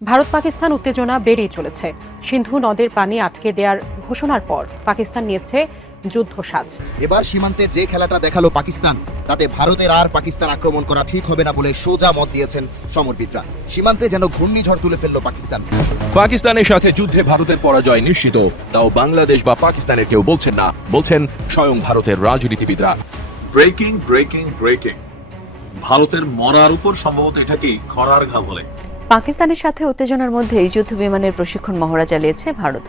ভারত পাকিস্তান উত্তেজনা বেড়েই চলেছে। সিন্ধু নদের পানি আটকে দেওয়ার ঘোষণার পর পাকিস্তান নিয়েছে যুদ্ধ সাজ। এবার সীমান্তে যে খেলাটা দেখাল পাকিস্তান তাতে ভারতের আর পাকিস্তান আক্রমণ করা ঠিক হবে না বলে সোজা মত দিয়েছেন সমরবিদরা। সীমান্তে যেন ঘূর্ণিঝড় তুলে ফেলল পাকিস্তান। পাকিস্তানের সাথে যুদ্ধে ভারতের পরাজয় নিশ্চিত তাও বাংলাদেশ বা পাকিস্তানের কেউ বলছেন না বলছেন স্বয়ং ভারতের রাজনীতিবিদরা। Breaking breaking breaking. ভারতের মরার উপর সম্ভবত এটাকেই খরার ঘা বলে পাকিস্তানের সাথে উত্তেজনার মধ্যেই যুদ্ধ বিমানের প্রশিক্ষণ মহড়া চালিয়েছে ভারত।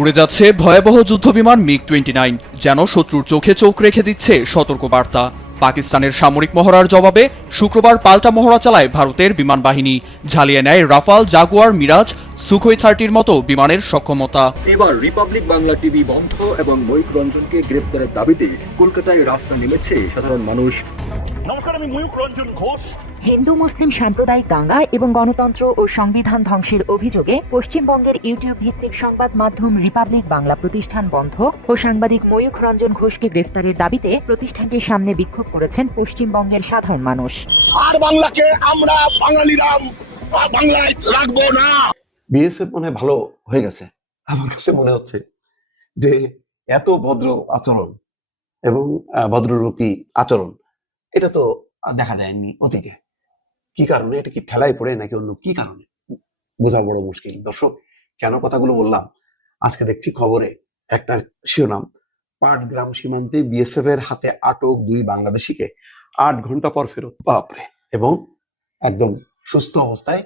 উড়ে যাচ্ছে ভয়াবহ যুদ্ধ বিমান মিগ টোয়েন্টি নাইন যেন শত্রুর চোখে চোখ রেখে দিচ্ছে সতর্ক বার্তা পাকিস্তানের সামরিক মহড়ার জবাবে শুক্রবার পাল্টা মহড়া চালায় ভারতের বিমান বাহিনী। ঝালিয়ে নেয় রাফাল জাগুয়ার মিরাজ সুখোই থার্টির মতো বিমানের সক্ষমতা। এবার রিপাবলিক বাংলা টিভি বন্ধ এবং ময়ূক রঞ্জনকে গ্রেপ্তারের দাবিতে কলকাতায় রাস্তা নেমেছে সাধারণ মানুষ। হিন্দু মুসলিম সাম্প্রদায়িক দাঙ্গা এবং গণতন্ত্র ও সংবিধান ধ্বংসের অভিযোগে পশ্চিমবঙ্গের ইউটিউব ভিত্তিক সংবাদ মাধ্যম রিপাবলিক বাংলা প্রতিষ্ঠান বন্ধ ও সাংবাদিক ময়ূখ রঞ্জন ঘোষকে গ্রেফতারের দাবিতে প্রতিষ্ঠানটির সামনে বিক্ষোভ করেছেন পশ্চিমবঙ্গের সাধারণ মানুষ। আর বাংলাকে আমরা বাঙালিরা বাংলায় রাখব না। বিএসএফ মনে ভালো হয়ে গেছে। আমার কাছে মনে হচ্ছে যে এত ভদ্র আচরণ এবং আহ, ভদ্ররূপী আচরণ এটা তো দেখা যায়নি অতীতে কি কারণে? এটা কি ঠেলায় পড়ে নাকি অন্য কি কারণে? বোঝা বড় মুশকিল। দর্শক, কেন কথাগুলো বললাম? আজকে দেখছি খবরে একটা শিরোনাম। পাট গ্রাম সীমান্তে বিএসএফ এর হাতে আটক দুই বাংলাদেশিকে। আট ঘণ্টা পর ফেরত। বাপরে! এবং একদম সুস্থ অবস্থায়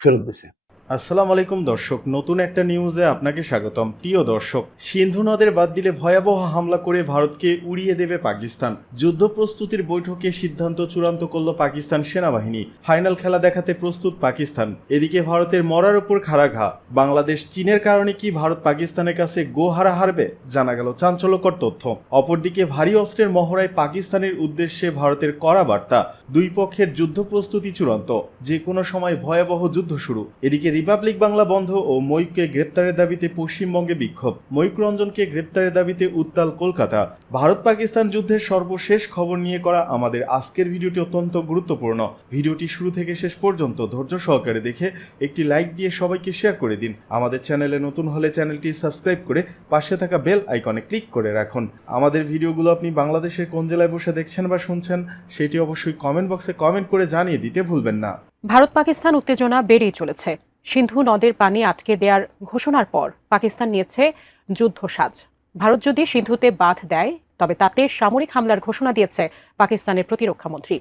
ফেরত দিছে। আসসালামু আলাইকুম দর্শক, নতুন একটা নিউজে আপনাকে স্বাগতম। প্রিয় দর্শক, সিন্ধু নদের বাদ দিলে ভয়াবহ হামলা করে ভারতকে উড়িয়ে দেবে পাকিস্তান। যুদ্ধ প্রস্তুতির বৈঠকে সিদ্ধান্ত চূড়ান্ত করল পাকিস্তান সেনাবাহিনী। ফাইনাল খেলা দেখাতে প্রস্তুত পাকিস্তান। এদিকে ভারতের মরার উপর খাড়া ঘা। বাংলাদেশ, চীনের কারণে কি ভারত পাকিস্তানের কাছে গো হারা হারবে? জানা গেল চাঞ্চল্যকর তথ্য। অপরদিকে ভারী অস্ত্রের মহড়ায় পাকিস্তানের উদ্দেশ্যে ভারতের কড়া বার্তা। দুই পক্ষের যুদ্ধ প্রস্তুতি চূড়ান্ত। যে কোনো সময় ভয়াবহ যুদ্ধ শুরু। এদিকে রিপাবলিক বাংলা বন্ধ ও মৈককে গ্রেপ্তারের দাবিতে পশ্চিমবঙ্গে বিক্ষোভ। মৈক রঞ্জনকে গ্রেপ্তারের দাবিতে উত্তাল কলকাতা। ভারত পাকিস্তান যুদ্ধের সর্বশেষ খবর নিয়ে করা আমাদের আজকের ভিডিওটি অত্যন্ত গুরুত্বপূর্ণ। ভিডিওটি শুরু থেকে শেষ পর্যন্ত ধৈর্য সহকারে দেখে একটি লাইক দিয়ে সবাইকে শেয়ার করে দিন। আমাদের চ্যানেলে নতুন হলে চ্যানেলটি সাবস্ক্রাইব করে পাশে থাকা বেল আইকনে ক্লিক করে রাখুন। আমাদের ভিডিওগুলো আপনি বাংলাদেশের কোন জেলায় বসে দেখছেন বা শুনছেন, সেটি অবশ্যই কমেন্ট বক্সে কমেন্ট করে জানিয়ে দিতে ভুলবেন না। ভারত পাকিস্তান উত্তেজনা বেড়েই চলেছে। সিন্ধু নদের পানি আটকে দেওয়ার ঘোষণার পর পাকিস্তান নিয়েছে যুদ্ধ সাজ। ভারত যদি সিন্ধুতে বাধ দেয়, তবে তাতে সামরিক হামলার ঘোষণা দিয়েছে পাকিস্তানের প্রতিরক্ষামন্ত্রী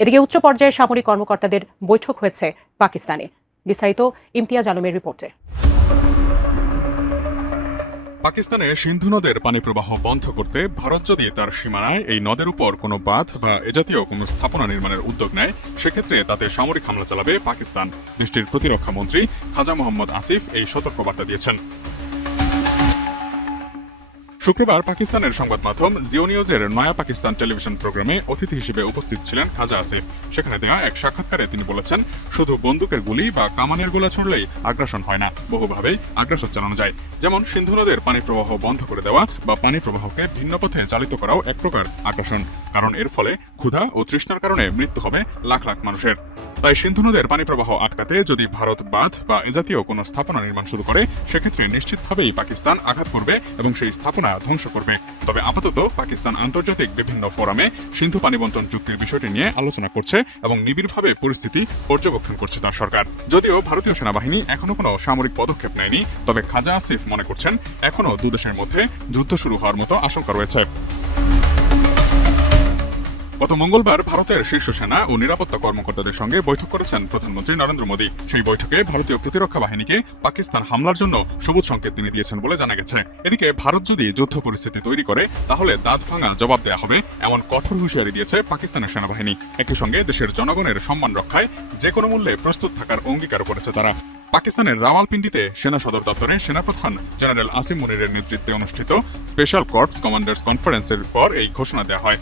এদিকে উচ্চ পর্যায়ে সামরিক কর্মকর্তাদের বৈঠক হয়েছে পাকিস্তানে। বিস্তারিত ইমতিয়াজ আলমের রিপোর্টে। পাকিস্তানে সিন্ধু নদের পানি প্রবাহ বন্ধ করতে ভারত যদি তার সীমানায় এই নদের উপর কোনো বাঁধ বা এ জাতীয় কোনো স্থাপনা নির্মাণের উদ্যোগ নেয়, সেক্ষেত্রে তাতে সামরিক হামলা চালাবে পাকিস্তান। দেশটির প্রতিরক্ষা মন্ত্রী খাজা মোহাম্মদ আসিফ এই সতর্কবার্তা দিয়েছেন। শুক্রবার পাকিস্তানের সংবাদ মাধ্যম জিও নিউজের নয়া পাকিস্তান টেলিভিশন প্রোগ্রামে অতিথি হিসেবে উপস্থিত ছিলেন খাজা আসিফ। সেখানে দেওয়া এক সাক্ষাৎকারে তিনি বলেছেন, শুধু বন্দুকের গুলি বা কামানের গোলা ছুড়লেই আগ্রাসন হয় না, বহুভাবেই আগ্রাসন চালানো যায়। যেমন সিন্ধু নদের পানি প্রবাহ বন্ধ করে দেওয়া বা পানি প্রবাহকে ভিন্ন পথে চালিত করাও এক প্রকার আগ্রাসন। কারণ এর ফলে ক্ষুধা ও তৃষ্ণার কারণে মৃত্যু হবে লাখ লাখ মানুষের। তাই সিন্ধু নদের পানি প্রবাহ আটকাতে যদি ভারত বাঁধ বা এ জাতীয় কোনো স্থাপনা নির্মাণ শুরু করে, সেক্ষেত্রে নিশ্চিতভাবেই পাকিস্তান আঘাত করবে এবং সেই স্থাপনা ধ্বংস করবে। তবে আপাতত পাকিস্তান আন্তর্জাতিক বিভিন্ন ফোরামে সিন্ধু পানি বন্টন চুক্তির বিষয়টি নিয়ে আলোচনা করছে এবং নিবিড়ভাবে পরিস্থিতি পর্যবেক্ষণ করছে তার সরকার। যদিও ভারতীয় সেনাবাহিনী এখনও কোনো সামরিক পদক্ষেপ নেয়নি, তবে খাজা আসিফ মনে করছেন, এখনও দুদেশের মধ্যে যুদ্ধ শুরু হওয়ার মতো আশঙ্কা রয়েছে। গত মঙ্গলবার ভারতের শীর্ষ সেনা ও নিরাপত্তা কর্মকর্তাদের সঙ্গে বৈঠক করেছেন প্রধানমন্ত্রী নরেন্দ্র মোদী। সেই বৈঠকে ভারতীয় প্রতিরক্ষা বাহিনীকে পাকিস্তান হামলার জন্য সবুজ সংকেত তিনি দিয়েছেন বলে জানা গেছে। এদিকে ভারত যদি যুদ্ধ পরিস্থিতি তৈরি করে, তাহলে দাঁত ভাঙা জবাব দেওয়া হবে এমন কঠোর হুঁশিয়ারি দিয়েছে পাকিস্তানের সেনাবাহিনী। একই সঙ্গে দেশের জনগণের সম্মান রক্ষায় যে কোনো মূল্যে প্রস্তুত থাকার অঙ্গীকার করেছে তারা। পাকিস্তানের রাওয়ালপিন্ডিতে সেনা সদর দপ্তরে সেনাপ্রধান জেনারেল আসিম মুনিরের নেতৃত্বে অনুষ্ঠিত স্পেশাল কর্পস কমান্ডার্স কনফারেন্সের পর এই ঘোষণা দেওয়া হয়।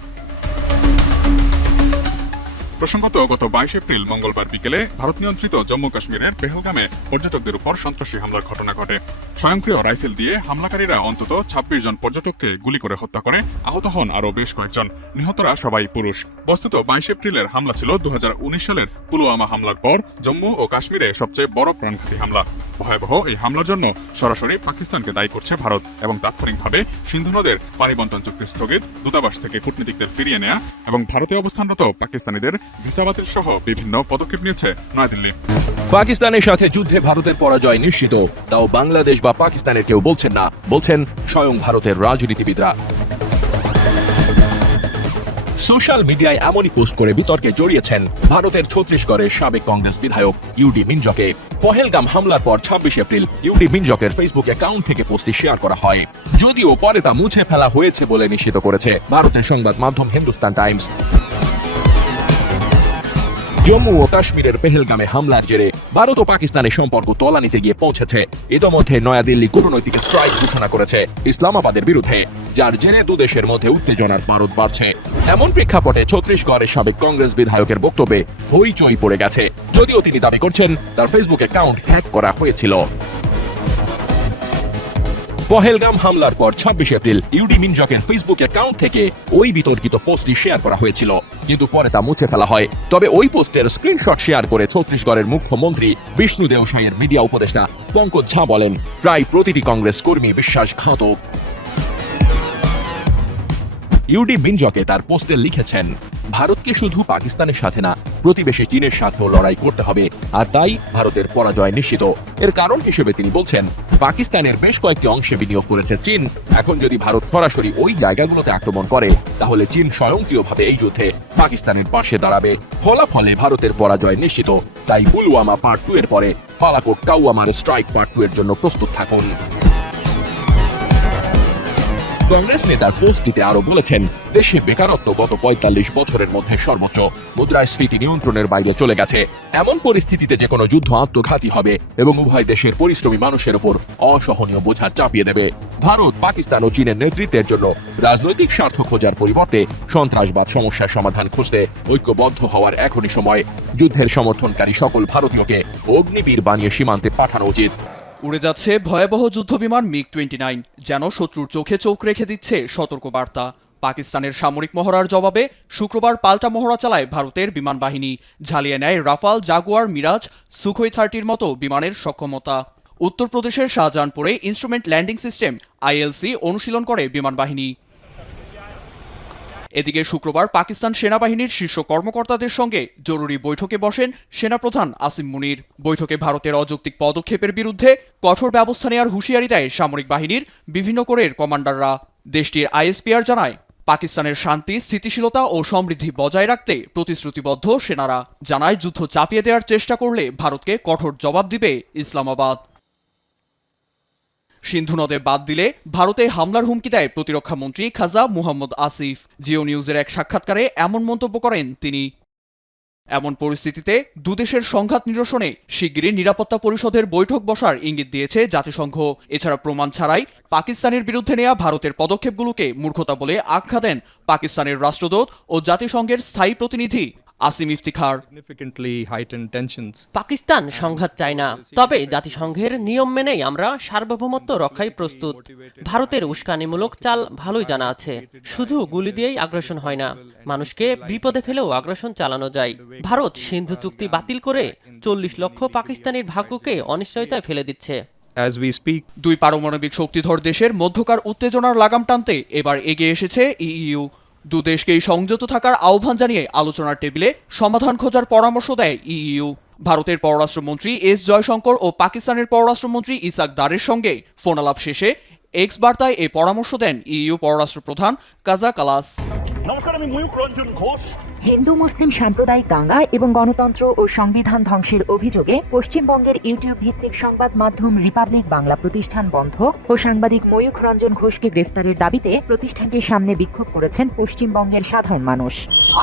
প্রসঙ্গত, গত বাইশ এপ্রিল মঙ্গলবার বিকেলে ভারত নিয়ন্ত্রিত জম্মু কাশ্মীরের পেহলগামে পর্যটকদের উপর সন্ত্রাসী হামলার ঘটনা ঘটে। স্বয়ংক্রিয় রাইফেল দিয়ে হামলাকারীরা অন্তত ছাব্বিশ জন পর্যটককে গুলি করে হত্যা করে। আহত হন আরও বেশ কয়েকজন। নিহতরা সবাই পুরুষ। বস্তুত বাইশ এপ্রিলের হামলা ছিল দু সালের পুলওয়ামা হামলার পর জম্মু ও কাশ্মীরে সবচেয়ে বড় প্রাণঘাতী হামলা। ভয়াবহ এই হামলার জন্য সরাসরি পাকিস্তানকে দায়ী করছে ভারত এবং তাৎক্ষণিকভাবে সিন্ধু নদের পানি বন্টন চুক্তি স্থগিত, দূতাবাস থেকে কূটনীতিকদের ফিরিয়ে নেয়া এবং ভারতে অবস্থানরত পাকিস্তানিদের ভিসা বাতিল সহ বিভিন্ন পদক্ষেপ নিয়েছে নয়াদিল্লি। পাকিস্তানের সাথে যুদ্ধে ভারতের পরাজয় নিশ্চিত, তাও বাংলাদেশ বা পাকিস্তানের কেউ বলছেন না, বলছেন স্বয়ং ভারতের রাজনীতিবিদরা। সোশ্যাল মিডিয়ায় এমনই পোস্ট করে বিতর্কে জড়িয়েছেন ভারতের ছত্তিশগড়ের সাবেক কংগ্রেস বিধায়ক ইউডি মিনজকে। পহেলগাম হামলার পর ছাব্বিশ এপ্রিল ইউডি মিনজকের ফেসবুক অ্যাকাউন্ট থেকে পোস্টটি শেয়ার করা হয়। যদিও পরে তা মুছে ফেলা হয়েছে বলে নিশ্চিত করেছে ভারতের সংবাদ মাধ্যম হিন্দুস্তান টাইমস। জম্মু ও কাশ্মীরের পেহেলগামে হামলার জেরে ভারত ও পাকিস্তানের সম্পর্ক তলানিতে গিয়ে পৌঁছেছে। ইতোমধ্যে নয়াদিল্লি কূটনৈতিক স্ট্রাইক ঘোষণা করেছে ইসলামাবাদের বিরুদ্ধে, যার জেরে দুদেশের মধ্যে উত্তেজনার পারদ বাড়ছে। এমন প্রেক্ষাপটে ছত্তিশগড়ের সাবেক কংগ্রেস বিধায়কের বক্তব্যে হইচই পড়ে গেছে। যদিও তিনি দাবি করছেন, তার ফেসবুক অ্যাকাউন্ট হ্যাক করা হয়েছিল। পহেলগাম হামলার পর ছাব্বিশ এপ্রিল ইউডি মিনজকের ফেসবুক অ্যাকাউন্ট থেকে ওই বিতর্কিত পোস্টটি শেয়ার করা হয়েছিল। কিন্তু পরে তা মুছে ফেলা হয়। তবে ওই পোস্টের স্ক্রিনশট শেয়ার করে ছত্তিশগড়ের মুখ্যমন্ত্রী বিষ্ণু দেওসাইয়ের মিডিয়া উপদেষ্টা পঙ্কজ ঝা বলেন, প্রায় প্রতিটি কংগ্রেস কর্মী বিশ্বাসঘাতক। ইউডি মিনজকে তার পোস্টে লিখেছেন, ভারতকে শুধু পাকিস্তানের সাথে না, প্রতিবেশী চীনের সাথেও লড়াই করতে হবে, আর তাই ভারতের পরাজয় নিশ্চিত। এর কারণ হিসেবে তিনি বলছেন, পাকিস্তানের বেশ কয়েকটি অংশে বিনিয়োগ করেছে চীন। এখন যদি ভারত সরাসরি ওই জায়গাগুলোতে আক্রমণ করে, তাহলে চীন স্বয়ংক্রিয়ভাবে এই যুদ্ধে পাকিস্তানের পাশে দাঁড়াবে। ফলাফলে ভারতের পরাজয় নিশ্চিত। তাই পুলওয়ামা পার্ট টু এর পরে ফালাকোট কাউয়ামার স্ট্রাইক পার্ট টু এর জন্য প্রস্তুত থাকুন। কংগ্রেস নেতার পোস্টটিতে আরও বলেছেন, দেশে বেকারত্ব গত পঁয়তাল্লিশ বছরের মধ্যে সর্বোচ্চ। মুদ্রাস্ফীতি নিয়ন্ত্রণের বাইরে চলে গেছে। এমন পরিস্থিতিতে যে কোনো যুদ্ধ আত্মঘাতী হবে এবং উভয় দেশের পরিশ্রমী মানুষের উপর অসহনীয় বোঝা চাপিয়ে দেবে। ভারত, পাকিস্তান ও চীনের নেতৃত্বের জন্য রাজনৈতিক স্বার্থ খোঁজার পরিবর্তে সন্ত্রাসবাদ সমস্যার সমাধান খুঁজতে ঐক্যবদ্ধ হওয়ার এখনই সময়। যুদ্ধের সমর্থনকারী সকল ভারতীয়কে অগ্নিবীর বানিয়ে সীমান্তে পাঠানো উচিত। উড়ে যাচ্ছে ভয়াবহ যুদ্ধবিমান মিগ টোয়েন্টি নাইন যেন শত্রুর চোখে চোখ রেখে দিচ্ছে সতর্ক বার্তা পাকিস্তানের সামরিক মহড়ার জবাবে শুক্রবার পাল্টা মহড়া চালায় ভারতের বিমান বাহিনী। ঝালিয়ে নেয় রাফাল, জাগুয়ার, মিরাজ সুখই থার্টির মতো বিমানের সক্ষমতা। উত্তরপ্রদেশের শাহজাহানপুরে ইনস্ট্রুমেন্ট ল্যান্ডিং সিস্টেম, আইএলসি, অনুশীলন করে বিমান বাহিনী। এদিকে শুক্রবার পাকিস্তান সেনাবাহিনীর শীর্ষ কর্মকর্তাদের সঙ্গে জরুরি বৈঠকে বসেন সেনাপ্রধান আসিম মুনির। বৈঠকে ভারতের অযৌক্তিক পদক্ষেপের বিরুদ্ধে কঠোর ব্যবস্থা নেওয়ার হুঁশিয়ারি দেয় সামরিক বাহিনীর বিভিন্ন কোরের কমান্ডাররা। দেশটির আইএসপিআর জানায়, পাকিস্তানের শান্তি, স্থিতিশীলতা ও সমৃদ্ধি বজায় রাখতে প্রতিশ্রুতিবদ্ধ সেনারা। জানায়, যুদ্ধ চাপিয়ে দেওয়ার চেষ্টা করলে ভারতকে কঠোর জবাব দিবে ইসলামাবাদ। সিন্ধু নদে বাদ দিলে ভারতে হামলার হুমকি দেয় প্রতিরক্ষা মন্ত্রী খাজা মুহাম্মদ আসিফ। জিও নিউজের এক সাক্ষাৎকারে এমন মন্তব্য করেন তিনি। এমন পরিস্থিতিতে দুদেশের সংঘাত নিরসনে শিগগিরই নিরাপত্তা পরিষদের বৈঠক বসার ইঙ্গিত দিয়েছে জাতিসংঘ। এছাড়া প্রমাণ ছাড়াই পাকিস্তানের বিরুদ্ধে নেয়া ভারতের পদক্ষেপগুলোকে মূর্খতা বলে আখ্যা দেন পাকিস্তানের রাষ্ট্রদূত ও জাতিসংঘের স্থায়ী প্রতিনিধি আসিম ইফতিখার। পাকিস্তান সংঘাত চায় না। তবে জাতিসংঘের নিয়ম মেনেই আমরা সার্বভৌমত্ব রক্ষায় প্রস্তুত। ভারতের উস্কানিমূলক চাল ভালোই জানা আছে। শুধু গুলি দিয়েই আগ্রাসন হয় না। মানুষকে বিপদে ফেলেও আগ্রাসন চালানো যায়। ভারত সিন্ধু চুক্তি বাতিল করে চল্লিশ লক্ষ পাকিস্তানের ভাগ্যকে অনিশ্চয়তায় ফেলে দিচ্ছে। দুই পারমাণবিক শক্তিধর দেশের মধ্যকার উত্তেজনার লাগাম টানতে এবার এগিয়ে এসেছে ইইউ দু দেশকেই সংযত থাকার আহ্বান জানিয়ে আলোচনার টেবিলে সমাধান খোঁজার পরামর্শ দেয় ইইউ। ভারতের পররাষ্ট্রমন্ত্রী এস জয়শঙ্কর ও পাকিস্তানের পররাষ্ট্রমন্ত্রী ইসাক দারের সঙ্গে ফোনালাপ শেষে এক্স বার্তায় এই পরামর্শ দেন ইইউ পররাষ্ট্র প্রধান কাজা কালাস। নমস্কার আমি ময়ূক রঞ্জন ঘোষ। হিন্দু মুসলিম সাম্প্রদায়িক দাঙ্গা এবং গণতন্ত্র ও সংবিধান ধ্বংসের অভিযোগে পশ্চিমবঙ্গের ইউটিউব ভিত্তিক সংবাদ মাধ্যম রিপাবলিক বাংলা প্রতিষ্ঠান বন্ধ ও সাংবাদিক ময়ূক রঞ্জন ঘোষকে গ্রেফতারের দাবিতে প্রতিষ্ঠানটির সামনে বিক্ষোভ করেছেন পশ্চিমবঙ্গের সাধারণ মানুষ।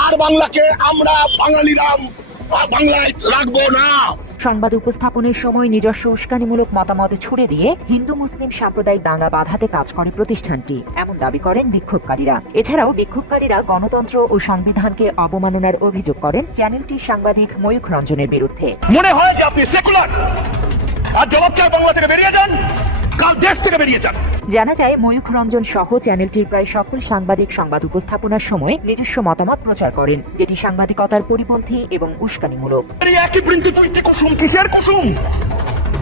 আর বাংলাকে আমরা বাঙালিরা বাংলায় রাখব না। সংবাদ উপস্থাপনের সময় নিজস্ব উস্কানিমূলক মতামত ছুড়ে দিয়ে হিন্দু মুসলিম সাম্প্রদায়িক দাঙ্গা বাধাতে কাজ করে প্রতিষ্ঠানটি। এমন দাবি করেন বিক্ষোভকারীরা। এছাড়াও বিক্ষোভকারীরা গণতন্ত্র ও সংবিধানকে অবমাননার অভিযোগ করেন চ্যানেলটির সাংবাদিক ময়ূখ রঞ্জনের বিরুদ্ধে। মনে হয় যে আপনি সেকুলার। আর জবাব বাংলা থেকে বেরিয়ে যান। কাল দেশ থেকে বেরিয়ে যান। জানা যায় ময়ূখ রঞ্জন সহ চ্যানেলটির প্রায় সকল সাংবাদিক সংবাদ উপস্থাপনার সময় নিজস্ব মতামত প্রচার করেন যেটি সাংবাদিকতার পরিপন্থী এবং উস্কানিমূলক।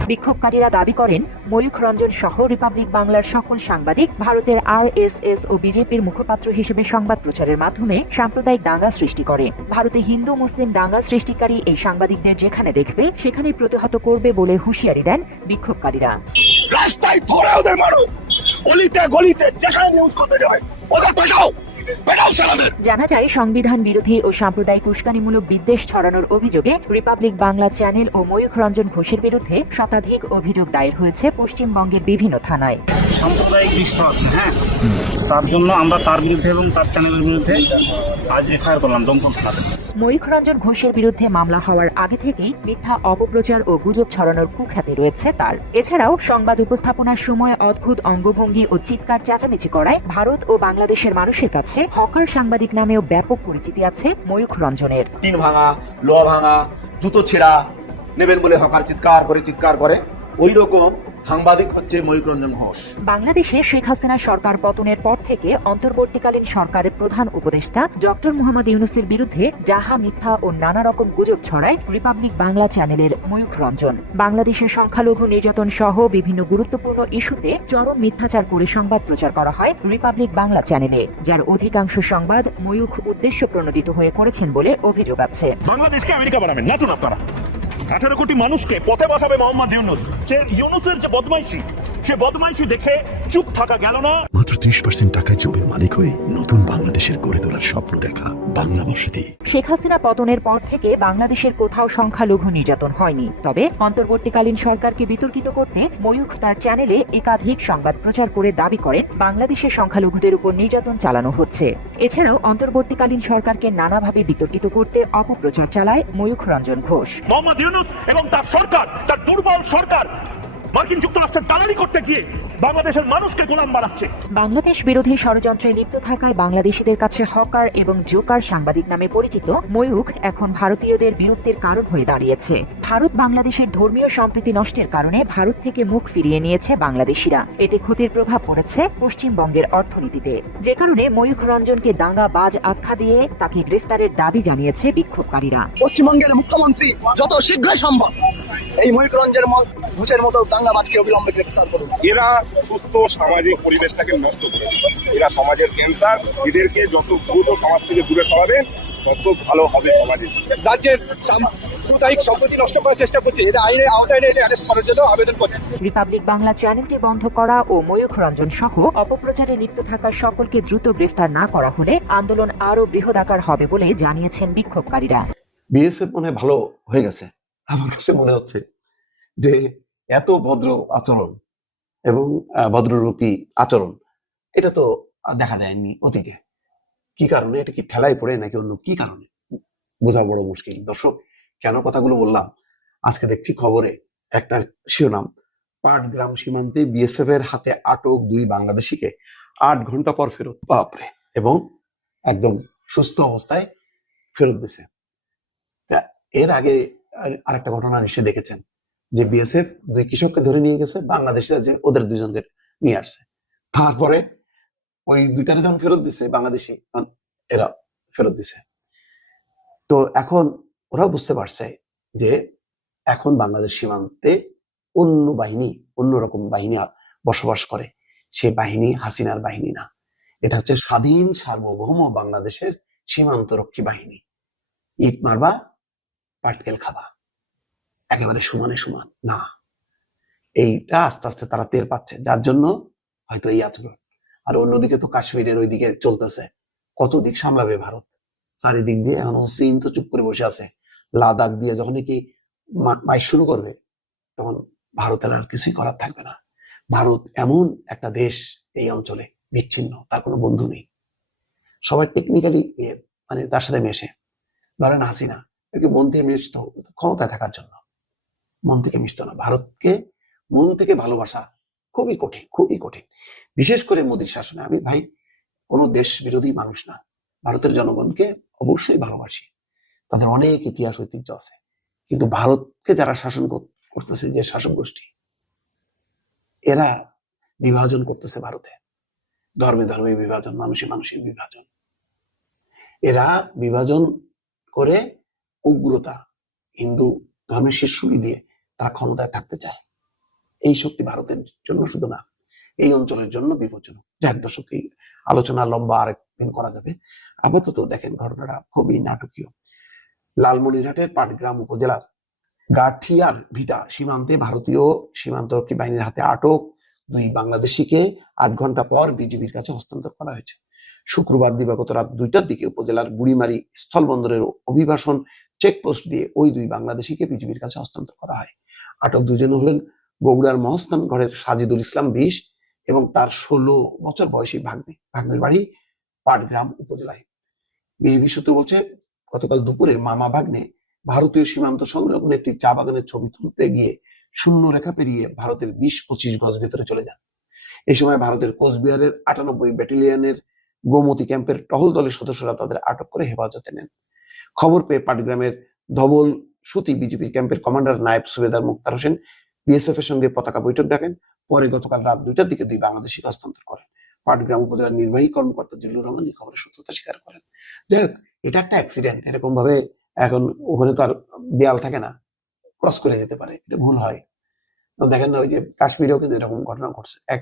বিক্ষোভকারীরা দাবি করেন ময়ূখ রঞ্জন সহ রিপাবলিক বাংলার সকল সাংবাদিক ভারতের আরএসএস ও বিজেপির মুখপাত্র হিসেবে সংবাদ প্রচারের মাধ্যমে সাম্প্রদায়িক দাঙ্গা সৃষ্টি করে। ভারতে হিন্দু মুসলিম দাঙ্গা সৃষ্টিকারী এই সাংবাদিকদের যেখানে দেখবে সেখানে প্রতিহত করবে বলে হুঁশিয়ারি দেন বিক্ষোভকারীরা। রাস্তায় ধরে ওদের মারো। গলিতে গলিতে যেখানে নিউজ করতে যায় ওদের পেটাও জানা যায়, সংবিধান বিরোধী ও সাম্প্রদায়িক উস্কানিমূলক বিদ্বেষ ছড়ানোর অভিযোগে রিপাবলিক বাংলা চ্যানেল ও ময়ূখ রঞ্জন ঘোষের বিরুদ্ধে শতাধিক অভিযোগ দায়ের হয়েছে পশ্চিমবঙ্গের বিভিন্ন থানায়। দৃশ্য আছে হ্যাঁ? তার জন্য আমরা তার বিরুদ্ধে এবং তার চ্যানেলের বিরুদ্ধে আজ এফআইআর করলাম দমকল থানাতে। ময়ূখ রঞ্জন ঘোষের বিরুদ্ধে মামলা হওয়ার আগে থেকেই মিথ্যা অপপ্রচার ও গুজব ছড়ানোর কুখ্যাতি রয়েছে তার। এছাড়াও সংবাদ উপস্থাপনার সময় অদ্ভুত অঙ্গভঙ্গি ও চিৎকার চেঁচামেচি করায় ভারত ও বাংলাদেশের মানুষের কাছে হকার সাংবাদিক নামেও ব্যাপক পরিচিতি আছে ময়ূখ রঞ্জনের। টিন ভাঙা লোহা ভাঙা জুতো ছেঁড়া নেবেন বলে হকার চিৎকার করে চিৎকার করে। ওই রকম সাংবাদিক হচ্ছে ময়ূক রঞ্জন ঘোষ। বাংলাদেশে শেখ হাসিনা সরকার পতনের পর থেকে অন্তর্বর্তীকালীন সরকারের প্রধান উপদেষ্টা ডক্টর মোহাম্মদ ইউনুসের বিরুদ্ধে যাহা মিথ্যা ও নানা রকম গুজব ছড়ায় রিপাবলিক বাংলা চ্যানেলের ময়ূখ রঞ্জন বাংলাদেশের সংখ্যালঘু নির্যাতন সহ বিভিন্ন গুরুত্বপূর্ণ ইস্যুতে চরম মিথ্যাচার করে সংবাদ প্রচার করা হয় রিপাবলিক বাংলা চ্যানেলে যার অধিকাংশ সংবাদ ময়ূখ উদ্দেশ্য প্রণোদিত হয়ে করেছেন বলে অভিযোগ আছে। বাংলাদেশকে আমেরিকা বানাবেন নাচুন আপনারা। আঠারো কোটি মানুষকে পথে বসাবে মোহাম্মদ ইউনুস। সে ইউনুসের যে বদমাইশি, সে বদমাইশি দেখে চুপ থাকা গেল না। মাত্র পার্সেন্ট টাকায় জমির মালিক হয়ে নতুন বাংলাদেশের গড়ে তোলার স্বপ্ন দেখা বাংলা বসতি শেখ হাসিনা পতনের পর থেকে বাংলাদেশের কোথাও সংখ্যালঘু নির্যাতন হয়নি। তবে অন্তর্বর্তীকালীন সরকারকে বিতর্কিত করতে ময়ূখ তার চ্যানেলে একাধিক সংবাদ প্রচার করে দাবি করেন বাংলাদেশের সংখ্যালঘুদের উপর নির্যাতন চালানো হচ্ছে। এছাড়াও অন্তর্বর্তীকালীন সরকারকে নানাভাবে বিতর্কিত করতে অপপ্রচার চালায় ময়ূখ রঞ্জন ঘোষ। মোহাম্মদ ইউনুস এবং তার সরকার তার দুর্বল সরকার মার্কিন যুক্তরাষ্ট্রের দালালি করতে গিয়ে বাংলাদেশের মানুষকে গোলাম বানাচ্ছে। বাংলাদেশ বিরোধী ষড়যন্ত্রে লিপ্ত থাকায় বাংলাদেশিদের কাছে হকার এবং জোকার সাংবাদিক নামে পরিচিত ময়ূখ এখন ভারতীয়দের বিরক্তির কারণ হয়ে দাঁড়িয়েছে। ভারত বাংলাদেশের ধর্মীয় সম্প্রীতি নষ্টের কারণে ভারত থেকে মুখ ফিরিয়ে নিয়েছে বাংলাদেশিরা। এতে ক্ষতির প্রভাব পড়েছে পশ্চিমবঙ্গের অর্থনীতিতে। যে কারণে ময়ূখ রঞ্জনকে দাঙ্গা বাজ আখ্যা দিয়ে তাকে গ্রেফতারের দাবি জানিয়েছে বিক্ষোভকারীরা। পশ্চিমবঙ্গের মুখ্যমন্ত্রী যত শীঘ্রই সম্ভব এই ময়ূকরঞ্জের ঘুষের মতো দাঙ্গাবাজকে অবিলম্বে গ্রেফতার করুন। এরা সুস্থ সামাজিক পরিবেশটাকে নষ্ট করে এরা সমাজের ক্যান্সার এদেরকে যত দ্রুত সমাজ থেকে দূরে সরাবেন তত ভালো হবে সমাজে রাজ্যের সাম্প্রদায়িক সম্প্রতি নষ্ট করার চেষ্টা করছে এটা আইনের আওতায় এনে অ্যারেস্ট করার জন্য আবেদন করছে। রিপাবলিক বাংলা চ্যানেলটি বন্ধ করা ও ময়ূখ রঞ্জন সহ অপপ্রচারে লিপ্ত থাকা সকলকে দ্রুত গ্রেফতার না করা হলে আন্দোলন আরও বৃহদাকার হবে বলে জানিয়েছেন বিক্ষোভকারীরা। বিএসএফ মনে ভালো হয়ে গেছে। আমার কাছে মনে হচ্ছে যে এত ভদ্র আচরণ এবং ভদ্ররূপী আচরণ। এটা তো দেখা যায়নি অতীতে কি কারণে? এটা কি ঠেলায় পড়ে নাকি অন্য কি কারণে? বোঝা বড় মুশকিল। দর্শক, কেন কথাগুলো বললাম? আজকে দেখছি খবরে একটা শিরোনাম। পাটগ্রাম সীমান্তে বিএসএফ এর হাতে আটক দুই বাংলাদেশিকে। আট ঘণ্টা পর ফেরত। বাপরে! এবং একদম সুস্থ অবস্থায় ফেরত দিছে। এর আগে আরেকটা ঘটনা নিশ্চয়ই দেখেছেন। যে বিএসএফ দুই কৃষককে ধরে নিয়ে গেছে, বাংলাদেশিরা যে ওদের দুজনকে নিয়ে আসছে। তারপরে ওই দুইটারে যখন ফেরত দিছে, বাংলাদেশি এরা ফেরত দিছে। তো এখন ওরা বুঝতে পারছে যে এখন বাংলাদেশ সীমান্তে অন্য বাহিনী অন্যরকম বাহিনী বসবাস করে। সেই বাহিনী হাসিনার বাহিনী না। এটা হচ্ছে স্বাধীন, সার্বভৌম বাংলাদেশের সীমান্তরক্ষী বাহিনী। ইট মারবা, পাটকেল খাবা। একেবারে সমানে সমান। না। এইটা আস্তে আস্তে তারা টের পাচ্ছে। যার জন্য হয়তো এই আচরণ। আর অন্যদিকে তো কাশ্মীরের ওইদিকে চলতেছে। কত দিক সামলাবে ভারত? চারিদিক দিয়ে এখন চীন তো চুপ করে বসে আছে। লাদাখ দিয়ে যখন কি মাইক শুরু করবে, তখন ভারতের আর কিছুই করার থাকবে না। ভারত এমন একটা দেশ এই অঞ্চলে, বিচ্ছিন্ন, তার কোনো বন্ধু নেই। সবাই টেকনিক্যালি মানে তার সাথে মেশে। ধরেন হাসিনা মন থেকে মিশতো, ক্ষমতায় থাকার জন্য। মন থেকে মিশতো না। ভারতকে মন থেকে ভালোবাসা খুবই কঠিন খুবই কঠিন। বিশেষ করে মোদীর শাসনে। আমি ভাই, কোনো দেশ বিরোধী মানুষ না। ভারতের জনগণকে অবশ্যই ভালোবাসি। তাদের অনেক ইতিহাস, ঐতিহ্য আছে। কিন্তু ভারতকে যারা শাসন করতেছে, যে শাসক গোষ্ঠী, এরা বিভাজন করতেছে ভারতে। ধর্মে ধর্মে বিভাজন, মানুষে মানুষের বিভাজন। এরা বিভাজন করে উগ্রতা, হিন্দু ধর্মের শীর্ষুরি দিয়ে তারা ক্ষমতায় থাকতে চায়। এই শক্তি ভারতের জন্য শুধু না, এই অঞ্চলের জন্য বিপজ্জনক। যাক দর্শক এই আলোচনা লম্বা আরেকদিন করা যাবে। আপাতত দেখেন ঘটনাটা খুবই নাটকীয়। লালমনিরহাটের পাটগ্রাম উপজেলার গাঠিয়ার ভিটা সীমান্তে ভারতীয় সীমান্তরক্ষী বাহিনীর হাতে আটক দুই বাংলাদেশিকে আট ঘণ্টা পর বিজিবির কাছে হস্তান্তর করা হয়েছে। শুক্রবার দিবাগত রাত দুইটার দিকে উপজেলার বুড়িমারি স্থলবন্দরের অভিবাসন চেকপোস্ট দিয়ে ওই দুই বাংলাদেশিকে বিজিবির কাছে হস্তান্তর করা হয়। আটক দুজন হলেন বগুড়ার মহস্থান ঘরের সাজিদুল ইসলাম বিশ এবং তার ষোলো বছর বয়সী ভাগ্নে। ভাগ্নের বাড়ি পাটগ্রাম উপজেলায়। বিজিবি সূত্র বলছে, গতকাল দুপুরে মামা ভাগ্নে ভারতীয় সীমান্ত সংলগ্ন একটি চা বাগানের ছবি তুলতে গিয়ে শূন্য রেখা পেরিয়ে ভারতের বিশ পঁচিশ গজ ভেতরে চলে যান। এই সময় ভারতের কোচবিহারের আটানব্বই ব্যাটালিয়নের গোমতী ক্যাম্পের টহল দলের সদস্যরা তাদের আটক করে হেফাজতে নেন। খবর পেয়ে পাটগ্রামের ধবল সুতি বিজেপি ক্যাম্পের কমান্ডার নায়েব সুবেদার মুক্তার হোসেন বিএসএফ এর সঙ্গে পতাকা বৈঠক ডাকেন। পরে গতকাল রাত দুইটার দিকে দুই বাংলাদেশিকে হস্তান্তর করেন। পাটগ্রাম উপজেলার নির্বাহী কর্মকর্তা জিল্লুর রহমান এই খবরের সত্যতা স্বীকার করেন। যাই হোক, এটা একটা অ্যাক্সিডেন্ট এরকম ভাবে এখন ওখানে তো আর দেয়াল থাকে না ক্রস করে যেতে পারে, এটা ভুল হয়। দেখেন না, ওই যে কাশ্মীরেও কিন্তু এরকম ঘটনা ঘটছে। এক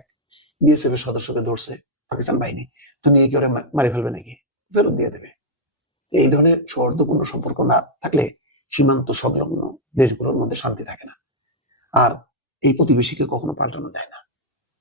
বিএসএফ এর সদস্যকে ধরছে পাকিস্তান বাহিনী। তো নিয়ে কি ওরা মারি ফেলবে নাকি? ফেরত দিয়ে দেবে। এই ধরনের সৌহার্দ্যপূর্ণ সম্পর্ক না থাকলে সীমান্ত সংলগ্ন দেশগুলোর মধ্যে শান্তি থাকে না। আর এই প্রতিবেশীকে কখনো পাল্টানো যায় না।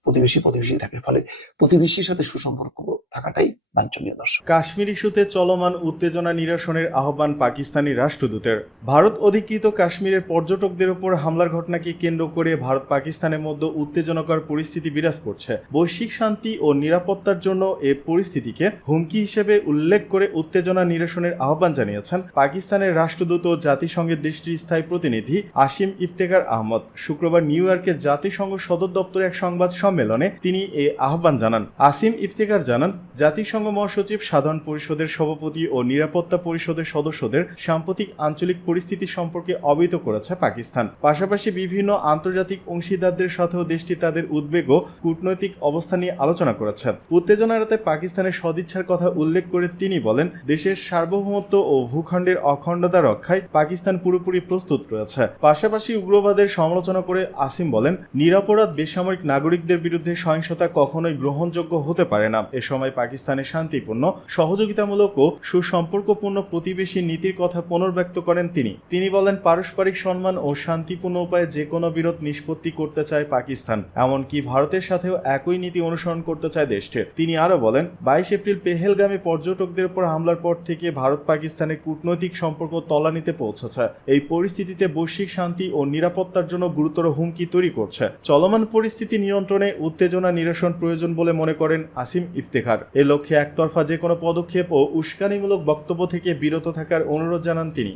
প্রতিবেশী প্রতিবেশী থাকে। ফলে প্রতিবেশীর সাথে সুসম্পর্ক থাকাটাই বাঞ্ছনীয় দর্শক। কাশ্মীর ইস্যুতে চলমান উত্তেজনা নিরসনের আহ্বান পাকিস্তানি রাষ্ট্রদূতের। ভারত অধিকৃত কাশ্মীরের পর্যটকদের উপর হামলার ঘটনাকে কেন্দ্র করে ভারত পাকিস্তানের মধ্যে উত্তেজনাকর পরিস্থিতি বিরাজ করছে। বৈশ্বিক শান্তি ও নিরাপত্তার জন্য এ পরিস্থিতিকে হুমকি হিসেবে উল্লেখ করে উত্তেজনা নিরসনের আহ্বান জানিয়েছেন পাকিস্তানের রাষ্ট্রদূত ও জাতিসংঘের দেশটির স্থায়ী প্রতিনিধি আসিম ইফতেখার আহমদ। শুক্রবার নিউ ইয়র্কের জাতিসংঘ সদর দপ্তরে এক সংবাদ সম্মেলনে তিনি এ আহ্বান জানান। আসিম ইফতেখার জানান, জাতিসংঘ মহাসচিব সাধারণ পরিষদের সভাপতি ও নিরাপত্তা পরিষদের সদস্যদের সাম্প্রতিক আঞ্চলিক পরিস্থিতি সম্পর্কে অবহিত করেছে পাকিস্তান। পাশাপাশি বিভিন্ন আন্তর্জাতিক অংশীদারদের সাথেও দেশটি তাদের উদ্বেগ ও কূটনৈতিক অবস্থা নিয়ে আলোচনা করেছে। উত্তেজনা এড়াতে পাকিস্তানের সদিচ্ছার কথা উল্লেখ করে তিনি বলেন, দেশের সার্বভৌমত্ব ও ভূখণ্ডের অখণ্ডতা রক্ষায় পাকিস্তান পুরোপুরি প্রস্তুত রয়েছে। পাশাপাশি উগ্রবাদের সমালোচনা করে আসিম বলেন, নিরাপরাধ বেসামরিক নাগরিকদের বিরুদ্ধে সহিংসতা কখনোই গ্রহণযোগ্য হতে পারে না। এ সময় পাকিস্তানের শান্তিপূর্ণ সহযোগিতামূলক ও সুসম্পর্কপূর্ণ প্রতিবেশী নীতির কথা পুনর্ব্যক্ত করেন তিনি। তিনি বলেন, পারস্পরিক সম্মান ও শান্তিপূর্ণ উপায়ে যে কোনো বিরোধ নিষ্পত্তি করতে চায় পাকিস্তান। এমনকি ভারতের সাথেও একই নীতি অনুসরণ করতে চায় দেশটি তিনি আরও বলেন, বাইশ এপ্রিল পেহেলগামে পর্যটকদের উপর হামলার পর থেকে ভারত পাকিস্তানের কূটনৈতিক সম্পর্ক তলানিতে পৌঁছেছে। এই পরিস্থিতিতে বৈশ্বিক শান্তি ও নিরাপত্তার জন্য গুরুতর হুমকি তৈরি করছে। চলমান পরিস্থিতি নিয়ন্ত্রণে উত্তেজনা নিরসন প্রয়োজন বলে মনে করেন আসিম ইফতেখার। এ লক্ষ্যে একতরফা যে কোনো পদক্ষেপ ও উস্কানিমূলক বক্তব্য থেকে বিরত থাকার অনুরোধ জানান তিনি।